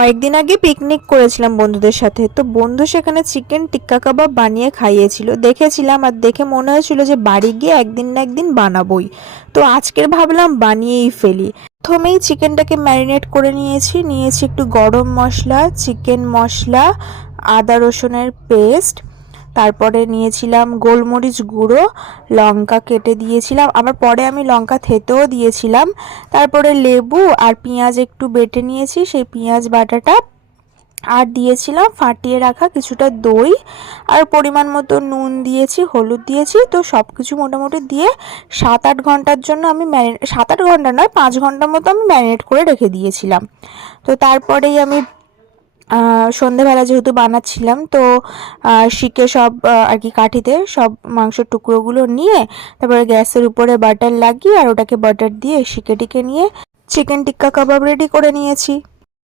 কয়েকদিন আগে পিকনিক করেছিলাম বন্ধুদের সাথে। তো বন্ধু সেখানে চিকেন টিক্কা কাবাব বানিয়ে খাইয়েছিল, দেখেছিলাম আর দেখে মনে হয়েছিল যে বাড়ি গিয়ে একদিন না একদিন বানাবোই। তো আজকের ভাবলাম বানিয়েই ফেলি। প্রথমেই চিকেনটাকে ম্যারিনেট করে নিয়েছি একটু গরম মশলা, চিকেন মশলা, আদা রসুনের পেস্ট, তারপরে নিয়েছিলাম গোলমরিচ গুঁড়ো, লঙ্কা কেটে দিয়েছিলাম, আবার পরে আমি লঙ্কা থেতেও দিয়েছিলাম। তারপরে লেবু আর পেঁয়াজ একটু বেটে নিয়েছি, সেই পেঁয়াজ বাটাটা আর দিয়েছিলাম ফাটিয়ে রাখা কিছুটা দই, আর পরিমাণ মতো নুন দিয়েছি, হলুদ দিয়েছি। তো সব কিছু মোটামুটি দিয়ে 7-8 ঘন্টার জন্য আমি 7-8 ঘন্টা নয়, 5 ঘন্টার মতো আমি ম্যারিনেট করে রেখে দিয়েছিলাম। তো তারপরেই আমি সন্ধেবেলা যেহেতু বানাচ্ছিলাম, তো শিকে সব আর কি কাঠিতে সব মাংসের টুকরোগুলো নিয়ে তারপরে গ্যাসের উপরে বাটার লাগিয়ে আর ওটাকে বাটার দিয়ে শিকে টিকে নিয়ে চিকেন টিক্কা কাবাব রেডি করে নিয়েছি।